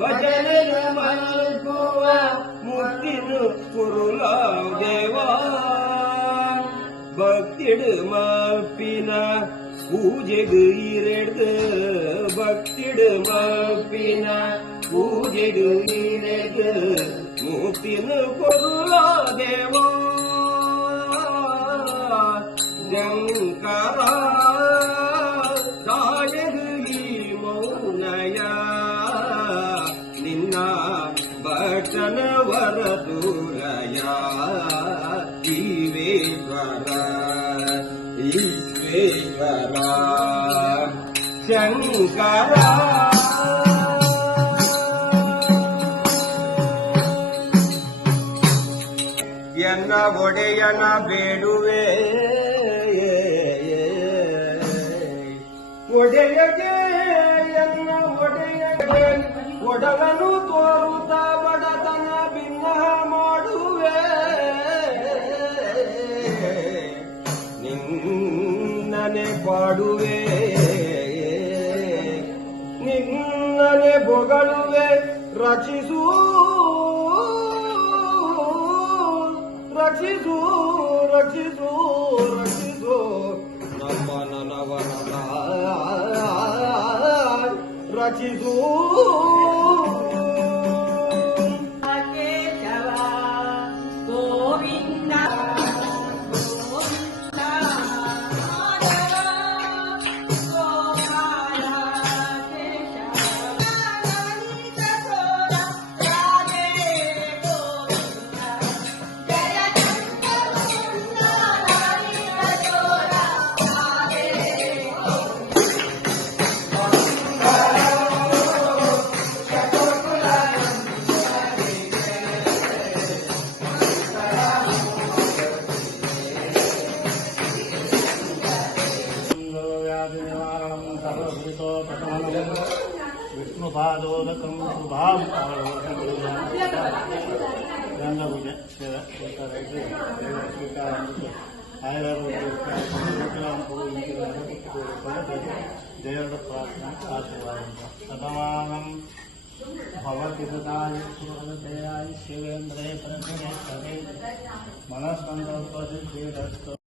ಭಜನೆಯ ಮಲ್ಪುವ ಮುತ್ತಿನು ಕುರುಲ ದೇವಾ ಭಕ್ತಿಡು ಮಪ್ಪಿನ ಪೂಜೆಗೆ ಇರೆದು ಭಕ್ತಿಡು ಮಪ್ಪಿನ ಪೂಜೆಗೆ ಇರೆದು ಮುತ್ತಿನ ಕುರುಲ ದೇವಾ ಶಂಕರ ದಾಯಗಿ ಮೌನಯ ನಿನ್ನ ಭಟನವರ ದೂರಯ ಈಶ್ವರ ಈಶ್ವರ ಶಂಕರ ಎನ್ನ ಒಡೆಯನ ಬೇಡುವೆ ಒಡೆಯಗೆ ಎನ್ನ ಒಡೆಯಗೆ ಒಡಲನು ತೋರುತ್ತ ಬಡತನ ಭಿನ್ನ ಮಾಡುವೆ ನಿನ್ನನೆ ಪಾಡುವೆ ನಿನ್ನನೆ ಬೊಗಳುವೆ ರಚಿಸು ರಚಿಸು ರಚಿಸು ರಚಿಸು ನಮ್ಮ ನನವನ ರಚಿಸು विष्णुपादोदकं शुभां जयद प्रार्थना आशीर्वाद सतमानं भवति सदाय सुहृदयाय शिवेन्द्रे प्रसन्ने मनस्कन्धोत्पत्ति